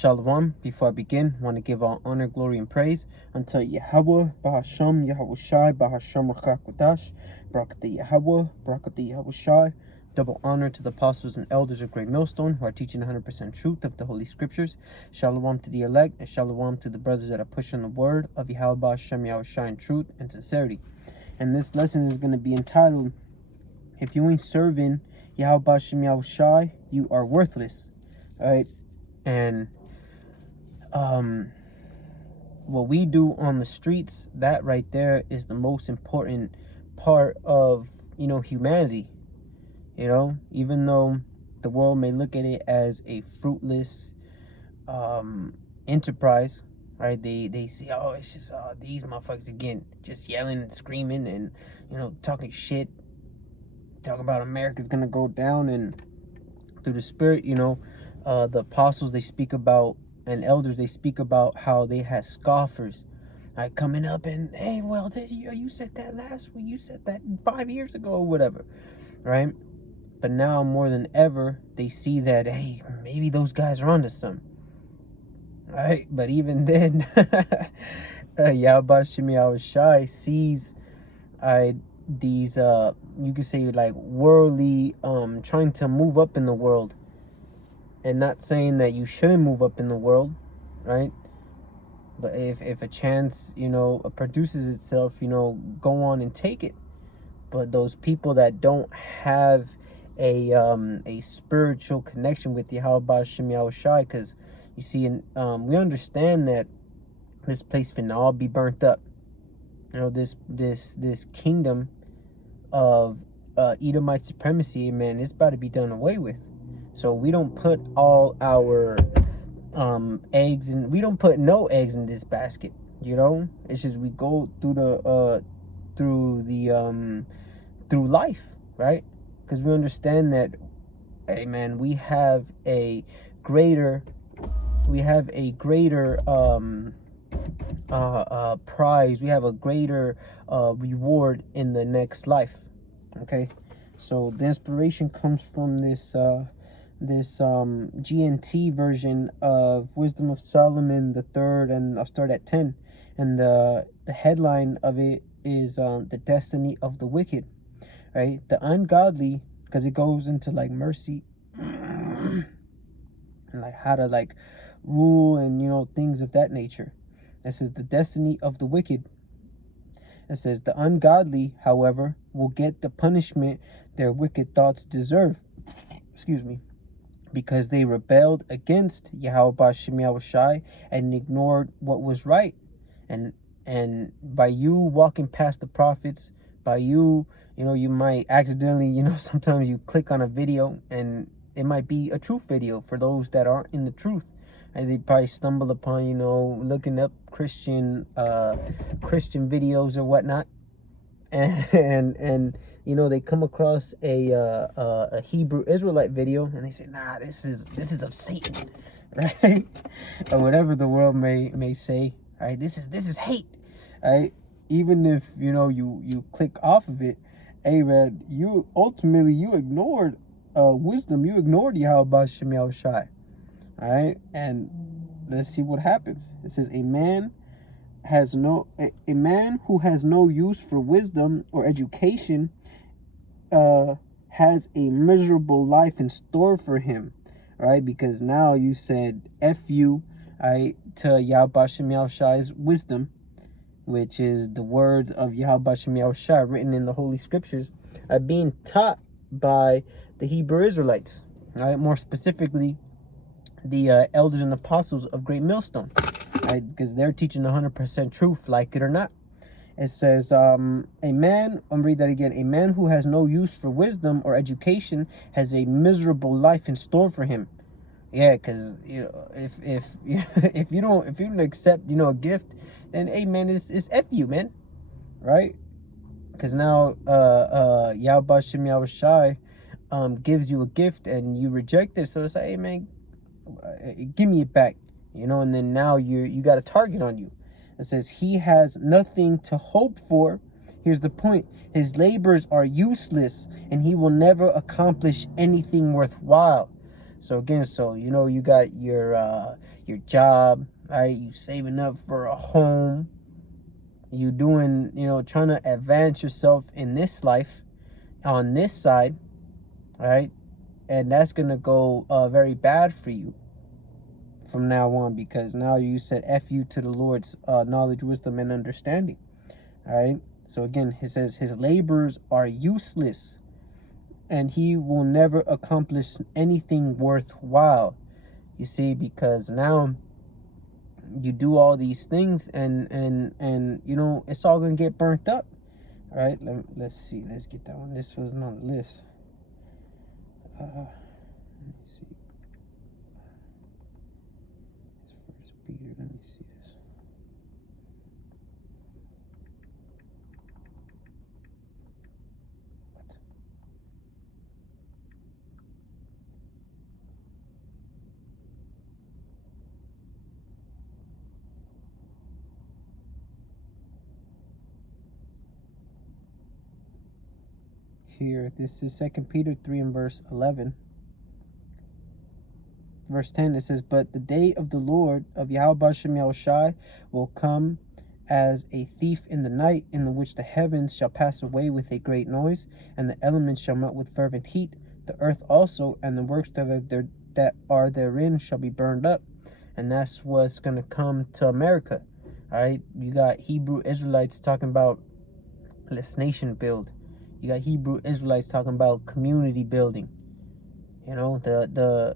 Shalom. Before I begin, I want to give all honor, glory, and praise unto Yahweh, Bahasham, Yahweh Shai, Bahasham Rachakodash, Barakatah Yahweh, Barakatah Yahweh Shai. Double honor to the apostles and elders of Great Millstone who are teaching 100% truth of the Holy Scriptures. Shalom to the elect, and shalom to the brothers that are pushing the word of Yahweh, Bahasham, Yahweh Shai in truth and sincerity. And this lesson is going to be entitled, If You Ain't Serving Yahweh, Bahasham, Yahweh Shai, You Are Worthless. Alright? And what we do on the streets, that right there is the most important part of, humanity. Even though the world may look at it as a fruitless enterprise, right? They see, oh, it's just these motherfuckers again, just yelling and screaming and talking shit, talking about America's gonna go down. And through the spirit, the apostles, they speak about, and elders, they speak about how they had scoffers like coming up and, hey, well, you said that last week, you said that 5 years ago or whatever, right? But now more than ever, they see that, hey, maybe those guys are onto something, right? But even then, Yahweh Shai sees these you could say like worldly trying to move up in the world. And not saying that you shouldn't move up in the world, right? But if a chance, produces itself, go on and take it. But those people that don't have a spiritual connection with Yahweh Shem Yahweh Shai, because you see, we understand that this place finna all be burnt up. This kingdom of Edomite supremacy, man, it's about to be done away with. So we don't put all our eggs in, we don't put no eggs in this basket, it's just we go through through life, right? Because we understand that, hey man, we have a greater prize, we have a greater reward in the next life. Okay, so the inspiration comes from this GNT version of Wisdom of Solomon the third, and I'll start at 10. And the headline of it is the destiny of the wicked, right? The ungodly, because it goes into like mercy and like how to like rule and things of that nature. It says the destiny of the wicked. It says the ungodly, however, will get the punishment their wicked thoughts deserve. Excuse me. Because they rebelled against Yahweh Shem Yahweh Shai and ignored what was right. And by you walking past the prophets, by you might accidentally, sometimes you click on a video and it might be a truth video for those that aren't in the truth. And they probably stumble upon, looking up Christian videos or whatnot. And they come across a Hebrew Israelite video and they say, nah, this is of Satan, right? Or whatever the world may say, right? This is hate, right? Even if you click off of it, hey man, you ultimately ignored wisdom, you ignored Yahweh Shem Yahweh Shai, all right? And let's see what happens. It says a man who has no use for wisdom or education has a miserable life in store for him, right? Because now you said F you, right, to Yahweh Shem Yahweh Shai's wisdom, which is the words of Yahweh Shem Yahweh Shai written in the Holy Scriptures, are being taught by the Hebrew Israelites, right? More specifically, the elders and apostles of Great Millstone, right? Because they're teaching 100% truth, like it or not. It says, I'll read that again. A man who has no use for wisdom or education has a miserable life in store for him. Yeah, because if you don't accept a gift, then hey man, it's F you, man, right? Because now Yahweh Shem Yahweh Shai gives you a gift and you reject it, so it's like, hey man, give me it back, and then now you got a target on you. It says he has nothing to hope for. Here's the point. His labors are useless and he will never accomplish anything worthwhile. So again, so you know, you got your job, right? You saving up for a home. You doing, you know, trying to advance yourself in this life on this side, right? And that's gonna go very bad for you from now on, because now you said F you to the Lord's knowledge, wisdom, and understanding. All right. So again, he says his labors are useless, and he will never accomplish anything worthwhile. You see, because now you do all these things, and you know, it's all gonna get burnt up. All right. Let's see. Let's get that one. This wasn't on the list. Let me see. It's First Peter. Let me see this. Here, this is 2 Peter 3 and verse 11. Verse 10, it says, but the day of the Lord of Yahweh Shem Yahushai will come as a thief in the night, in the which the heavens shall pass away with a great noise, and the elements shall melt with fervent heat. The earth also and the works that are therein shall be burned up. And that's what's going to come to America. All right, you got Hebrew Israelites talking about let's nation build. You got Hebrew Israelites talking about community building. You know, the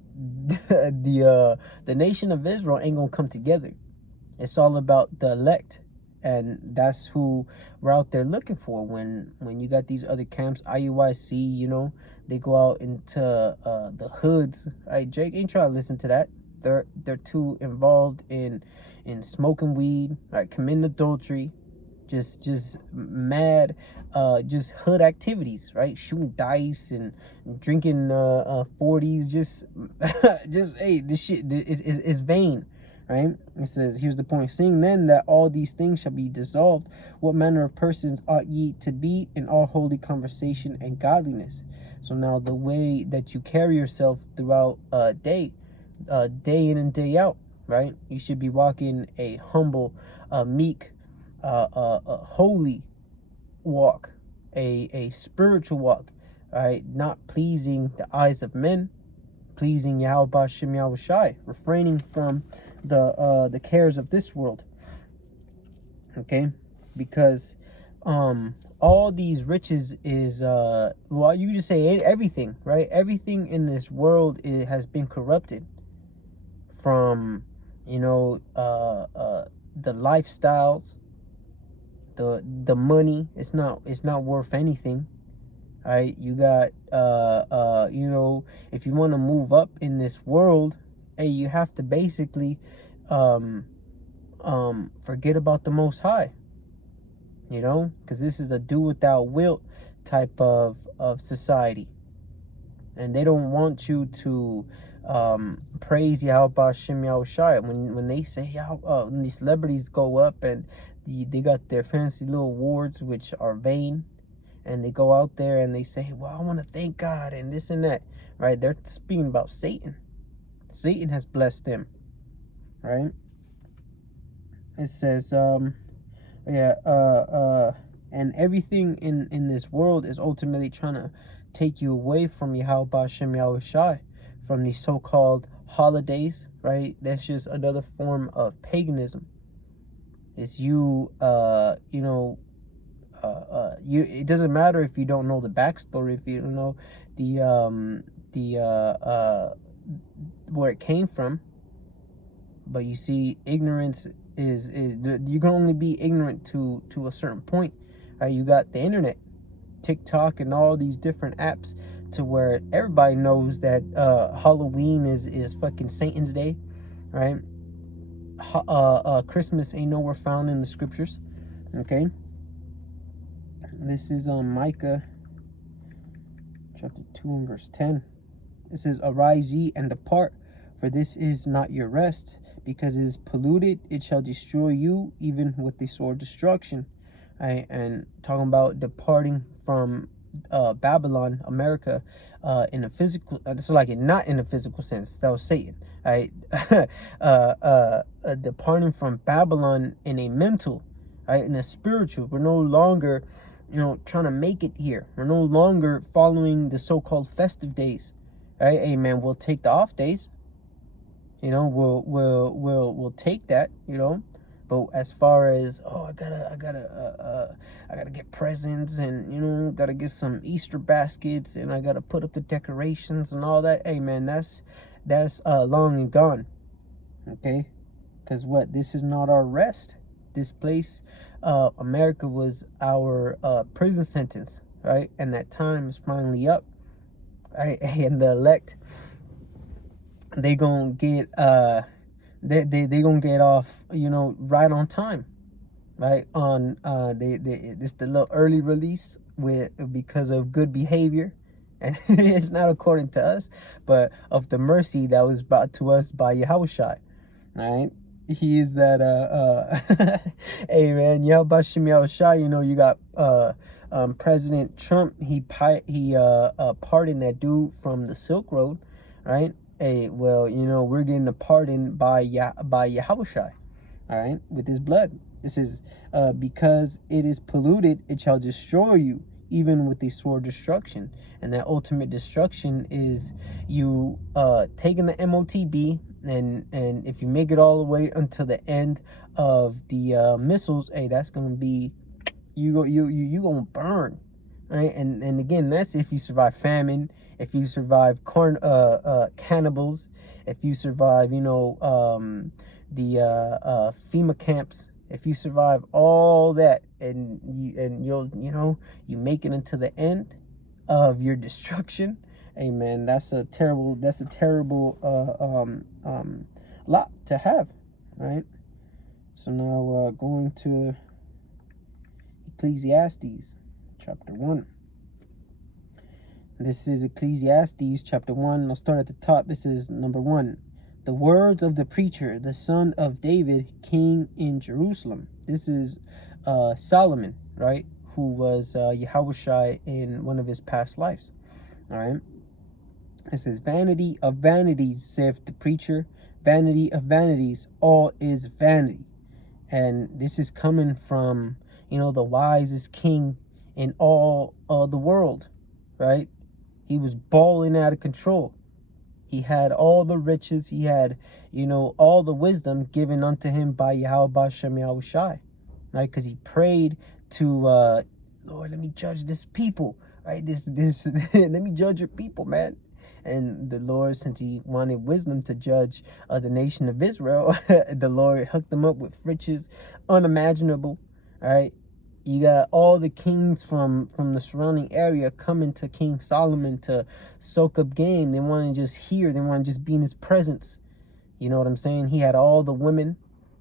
nation of Israel ain't gonna come together. It's all about the elect, and that's who we're out there looking for. When you got these other camps, IUIC, you know, they go out into the hoods. Right, Jake ain't trying to listen to that. They're too involved in smoking weed, like committing adultery, just mad, just hood activities, right? Shooting dice and drinking 40s, just just hey, this shit is vain, right? It says, here's the point: seeing then that all these things shall be dissolved, what manner of persons ought ye to be in all holy conversation and godliness? So now the way that you carry yourself throughout day in and day out, right? You should be walking a humble, meek, a holy walk, a spiritual walk, right? Not pleasing the eyes of men, pleasing Yahweh Shem Yahushai, refraining from the cares of this world. Okay, because all these riches is well, you just say everything, right? Everything in this world has been corrupted, from, you know, the lifestyles, the money. It's not worth anything. All right, you got you know, if you want to move up in this world, hey, you have to basically forget about the Most High, you know, because this is a do without wilt type of society, and they don't want you to praise Yahweh Shem Yahushai. When they say when these celebrities go up and they got their fancy little awards, which are vain, and they go out there and they say, well, I want to thank God and this and that, right? They're speaking about Satan. Satan has blessed them, right? It says and everything in this world is ultimately trying to take you away from Yahweh Shem Yahushai, from these so-called holidays, right? That's just another form of paganism. It's you know, it doesn't matter if you don't know the backstory, if you don't know where it came from, but you see, ignorance is you can only be ignorant to a certain point. You got the internet, TikTok, and all these different apps, to where everybody knows that Halloween is fucking Satan's day, right? Christmas ain't nowhere found in the scriptures. Okay, this is on Micah chapter 2 and verse 10. It says, arise ye and depart, for this is not your rest, because it is polluted, it shall destroy you, even with the sword destruction. Right? And talking about departing from Babylon, America, in a physical, it's like not in a physical sense. That was Satan, right? Departing from Babylon in a mental, right, in a spiritual. We're no longer, trying to make it here. We're no longer following the so-called festive days, right? Amen. We'll take the off days. We'll take that. But as far as, I gotta get presents, and gotta get some Easter baskets, and I gotta put up the decorations and all that. Hey man, that's long and gone. Okay, because this is not our rest. This place, America, was our prison sentence, right? And that time is finally up. Right? And the elect, they gonna get they gonna get off, right on time, right? On it's the little early release because of good behavior, and it's not according to us, but of the mercy that was brought to us by Yahushua, right? He is that hey man, Yahushua Yahushua, you got President Trump. He pardoned that dude from the Silk Road, right? Hey, well, we're getting a pardon by Yahushua, all right, with his blood. This is because it is polluted, it shall destroy you, even with the sword destruction. And that ultimate destruction is you taking the MOTB, and if you make it all the way until the end of the missiles, hey, that's gonna be you gonna burn, right? And again, that's if you survive famine, if you survive cannibals, if you survive, the FEMA camps, if you survive all that, and you make it into the end of your destruction. Hey man, that's a terrible lot to have, right? So now going to Ecclesiastes chapter 1. This is Ecclesiastes chapter 1. I'll start at the top. This is number 1. The words of the preacher, the son of David, king in Jerusalem. This is Solomon, right? Who was Yahushua in one of his past lives. All right. It says, vanity of vanities, saith the preacher. Vanity of vanities, all is vanity. And this is coming from, the wisest king in all the world, right? He was balling out of control. He had all the riches. He had, all the wisdom given unto him by Yahweh Shem Yahushai, right? Because he prayed to, Lord, let me judge this people, right? This, let me judge your people, man. And the Lord, since he wanted wisdom to judge the nation of Israel, the Lord hooked them up with riches unimaginable, right? You got all the kings from the surrounding area coming to King Solomon to soak up game. They want to just hear. They want to just be in his presence. You know what I'm saying? He had all the women.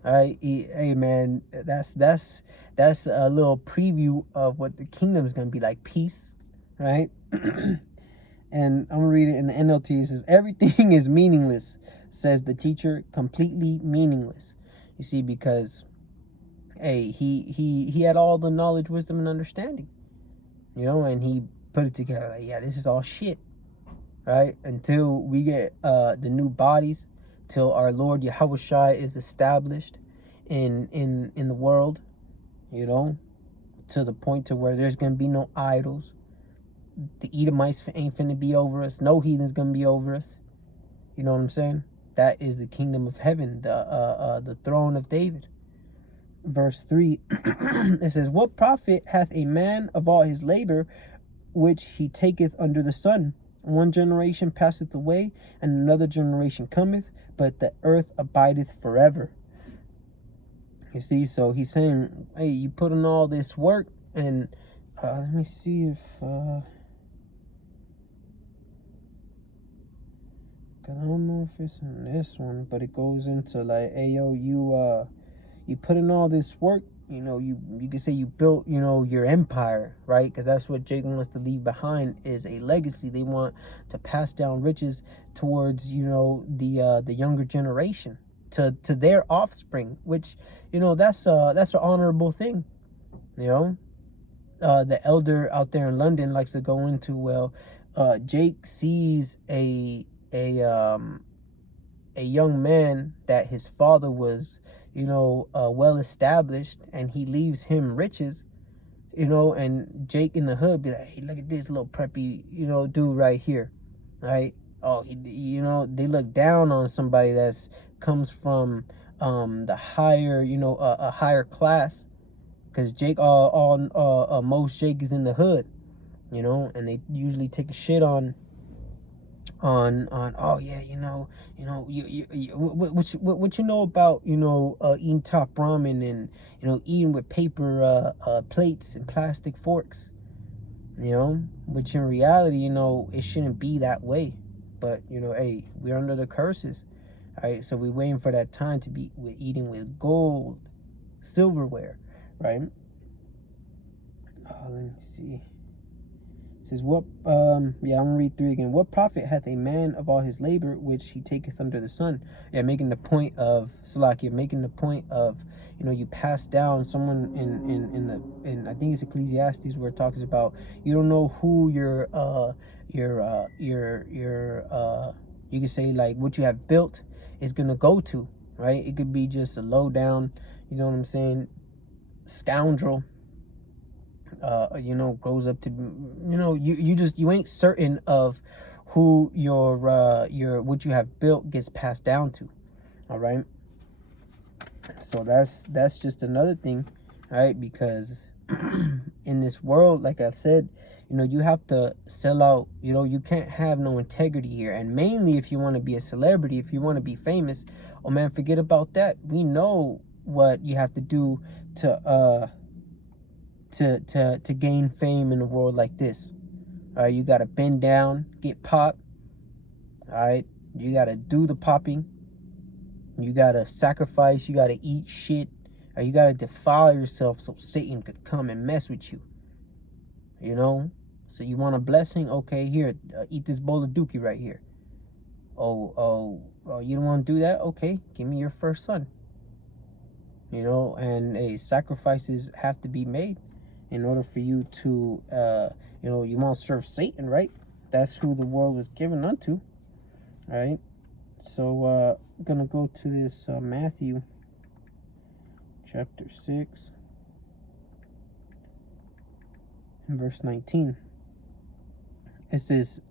All right, hey man, that's a little preview of what the kingdom is gonna be like. Peace, right? And I'm gonna read it in the NLT. It says, everything is meaningless, says the teacher, completely meaningless. You see, because hey, he had all the knowledge, wisdom, and understanding, and he put it together like, yeah, this is all shit, right? Until we get the new bodies, till our Lord Yahushua is established in the world, to the point to where there's gonna be no idols. The Edomites ain't finna be over us. No heathen's gonna be over us. You know what I'm saying? That is the kingdom of heaven, the throne of David. Verse 3, it says, what profit hath a man of all his labor which he taketh under the sun? One generation passeth away, and another generation cometh, but the earth abideth forever. You see, so he's saying, hey, you put in all this work, and let me see if cause I don't know if it's in this one, but it goes into like, hey yo, you put in all this work, you can say you built, your empire, right? Because that's what Jacob wants to leave behind, is a legacy. They want to pass down riches towards, the younger generation, to their offspring, which, that's an honorable thing, the elder out there in London likes to go into, well, Jake sees a young man that his father was, well established, and he leaves him riches, and Jake in the hood be like, hey, look at this little preppy, dude right here, right? Oh, they look down on somebody that's comes from the higher, a higher class, because Jake, most Jake is in the hood, and they usually take a shit on oh yeah, what you know about, eating top ramen, and eating with paper plates and plastic forks, which in reality, it shouldn't be that way. But hey, we're under the curses. All right, so we're waiting for that time to be, we're eating with gold silverware, right? Let me see. It says, what, I'm gonna read through again. What profit hath a man of all his labor which he taketh under the sun? Yeah, making the point of, Salakia, making the point of, you pass down someone in I think it's Ecclesiastes, where it talks about, you don't know who you can say, like, what you have built is gonna go to, right? It could be just a low down, you know what I'm saying, scoundrel, grows up to, you ain't certain of who your what you have built gets passed down to. All right, so that's just another thing, right? Because in this world, like I said, you have to sell out. You can't have no integrity here. And mainly if you want to be a celebrity, if you want to be famous, oh man, forget about that. We know what you have to do to gain fame in a world like this. All right, you gotta bend down, get popped. All right, you gotta do the popping. You gotta sacrifice. You gotta eat shit. Or you gotta defile yourself so Satan could come and mess with you. So you want a blessing? Okay, here, eat this bowl of dookie right here. Oh, you don't want to do that? Okay, give me your first son. And sacrifices have to be made in order for you to, you want to serve Satan, right? That's who the world was given unto, right? So, I'm going to go to this Matthew chapter 6 and verse 19. It says,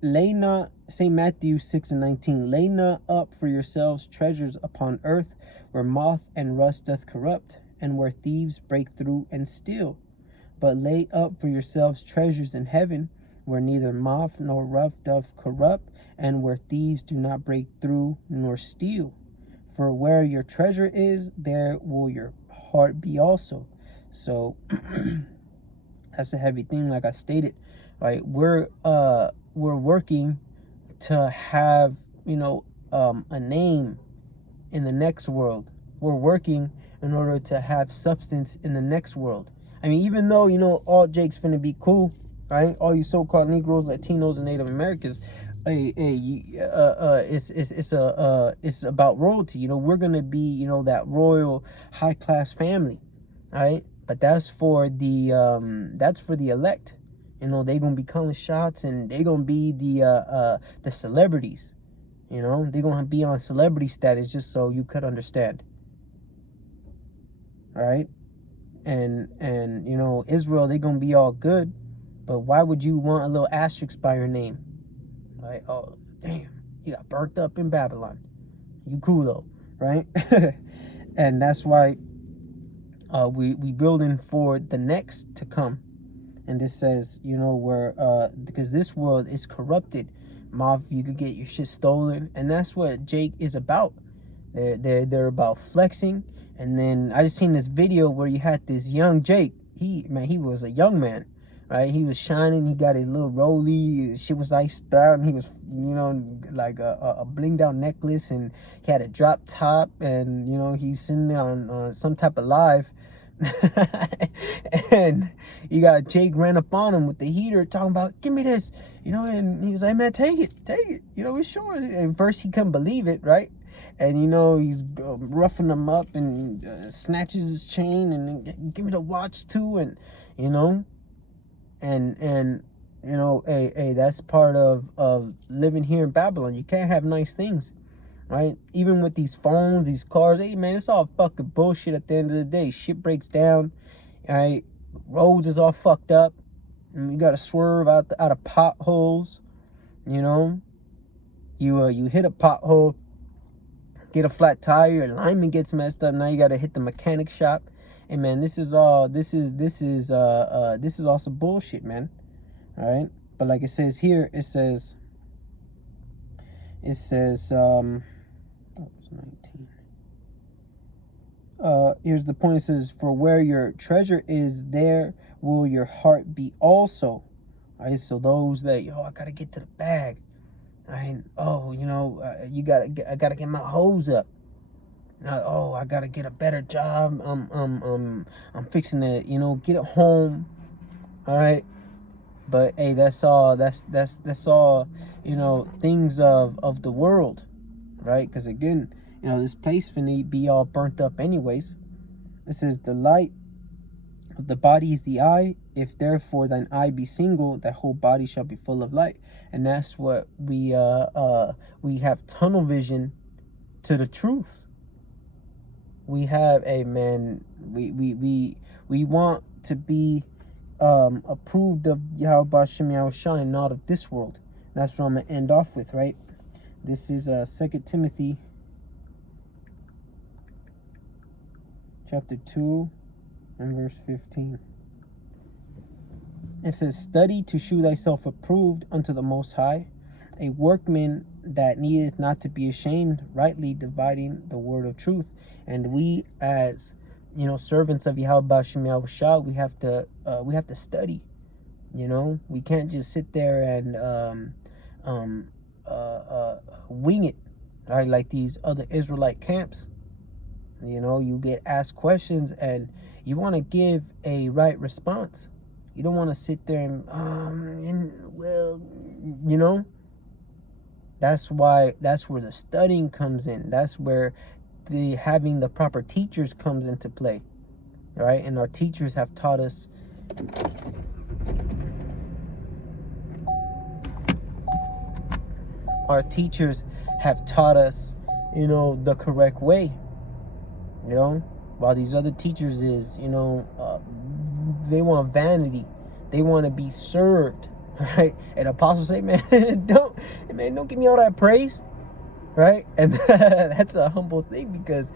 lay not, St. Matthew 6:19, lay not up for yourselves treasures upon earth, where moth and rust doth corrupt, and where thieves break through and steal. But lay up for yourselves treasures in heaven, where neither moth nor rust doth corrupt, and where thieves do not break through nor steal. For where your treasure is, there will your heart be also. So that's a heavy thing, like I stated. Right, we're working to have, a name in the next world. We're working in order to have substance in the next world. I mean, even though, all Jake's finna be cool, right? All you so-called Negroes, Latinos, and Native Americans, it's about royalty. We're gonna be, that royal high class family, right? But that's for the elect. They gonna be calling shots, and they gonna be the celebrities. They gonna be on celebrity status, just so you could understand. All right, and Israel, they gonna be all good, but why would you want a little asterisk by your name? Like, oh damn, you got burnt up in Babylon. You cool though, right? And that's why we building for the next to come. And this says, where because this world is corrupted, mob, you could get your shit stolen, and that's what Jake is about. They're about flexing. And then I just seen this video where you had this young Jake. He was a young man, right? He was shining. He got his little rollie. His shit was iced out, and he was, like a blinged out necklace, and he had a drop top, and he's sitting there on some type of live. And you got Jake ran up on him with the heater, talking about, give me this, and he was like, man, take it, we sure. And first he couldn't believe it, right? And he's roughing him up, and snatches his chain, and then, give me the watch too, and And you know, hey, that's part of living here in Babylon. You can't have nice things, right? Even with these phones, these cars, hey man, it's all fucking bullshit at the end of the day. Shit breaks down, right? Roads is all fucked up. And you gotta swerve out of potholes, you know. You hit a pothole, get a flat tire, your alignment gets messed up. Now you gotta hit the mechanic shop. Hey man, this is also bullshit, man. All right, but like it says here, it says oh, it's 19. Here's the point. It says, for where your treasure is, there will your heart be also. All right, so those that, I gotta get to the bag. I gotta get my hose up. I gotta get a better job. I'm fixing to, get it home. All right, but hey, that's all. That's all. Things of the world, right? Because again, this place finna be all burnt up anyways. It says the light of the body is the eye. If therefore thine eye be single, thy whole body shall be full of light. And that's what we have tunnel vision to the truth. We have we want to be approved of Yahweh Hashem Yahushua, not of this world. That's what I'm gonna end off with, right? This is 2 Timothy chapter 2 and verse 15. It says, study to shew thyself approved unto the Most High, a workman that needeth not to be ashamed, rightly dividing the word of truth. And we, as servants of Yahweh Hashem Yahushua, we have to study. We can't just sit there and wing it, right? Like these other Israelite camps. You get asked questions and you want to give a right response. You don't want to sit there and that's where the studying comes in. That's where having the proper teachers comes into play, right? And our teachers have taught us the correct way, while these other teachers is, they want vanity. They want to be served, right? And apostles say, man, don't give me all that praise, right? And that's a humble thing, because,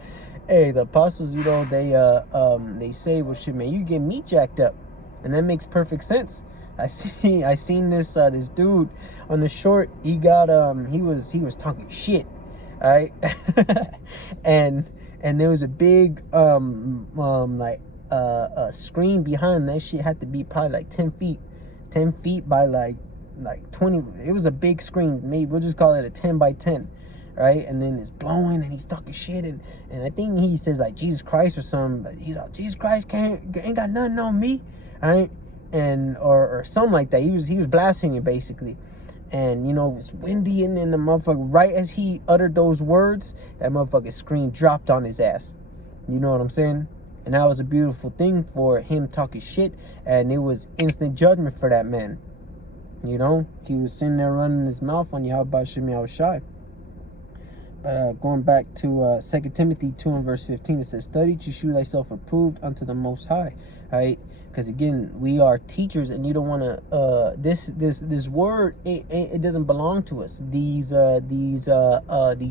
hey, the apostles, they say, well, shit, man, you get me jacked up, and that makes perfect sense. I seen this dude on the short. He got he was talking shit, right? and there was a big screen behind. That shit had to be probably like 10 feet by like 20. It was a big screen. Maybe we'll just call it a 10 by 10, right? And then it's blowing and he's talking shit, and I think he says like Jesus Christ or something, but he's like, Jesus Christ ain't got nothing on me, right? And or something like that. He was blaspheming basically. And it was windy, and then the motherfucker, right as he uttered those words, that motherfucking screen dropped on his ass. You know what I'm saying? And that was a beautiful thing for him talking shit, and it was instant judgment for that man. He was sitting there running his mouth on Yahweh Hashem Yahushua. But going back to 2 Timothy 2 and verse 15, it says, study to shew thyself approved unto the Most High, right? Because again, we are teachers, and you don't want to this word, it doesn't belong to us. These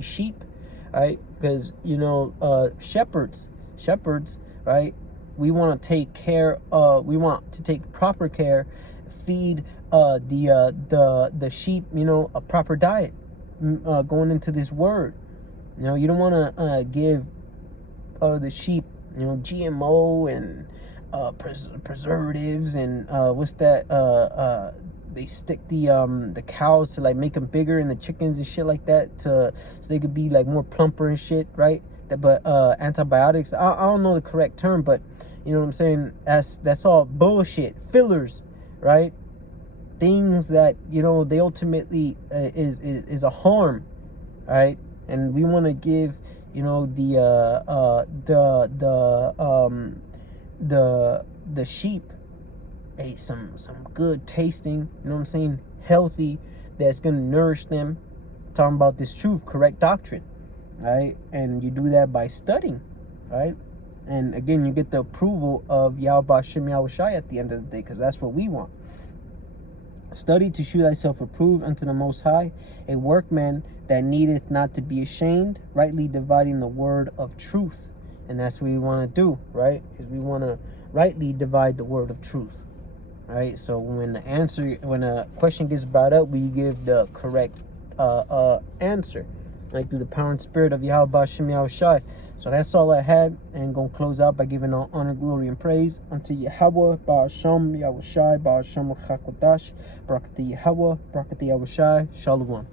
sheep, right? Because shepherds, right? We want to take care. We want to take proper care, feed the sheep, a proper diet, going into this word. You don't want to give the sheep, GMO and preservatives and what's that? They stick the cows to like make them bigger, and the chickens and shit like that, so they could be like more plumper and shit, right? But antibiotics, I don't know the correct term, but you know what I'm saying, that's all bullshit. Fillers, right? Things that they ultimately is a harm, right? And we want to give the sheep, some good tasting, you know what I'm saying, healthy, that's gonna nourish them. Talking about this truth, correct doctrine, right? And you do that by studying, right? And again, you get the approval of Yahweh Shem Yahweh Shai at the end of the day, because that's what we want. Study to shew thyself approved unto the Most High, a workman that needeth not to be ashamed, rightly dividing the word of truth. And that's what we want to do, right? Is we want to rightly divide the word of truth, right? So when a question gets brought up, we give the correct answer, like through the power and spirit of Yahweh Shem Yahweh Shai. So that's all I had, and gonna close out by giving all honor, glory, and praise unto Yahweh, Ba'ashem, Yahweh Shai, Ba'ashem Chakodash, Barakati Yahweh, Barakati Yahweh Shai, Shalom.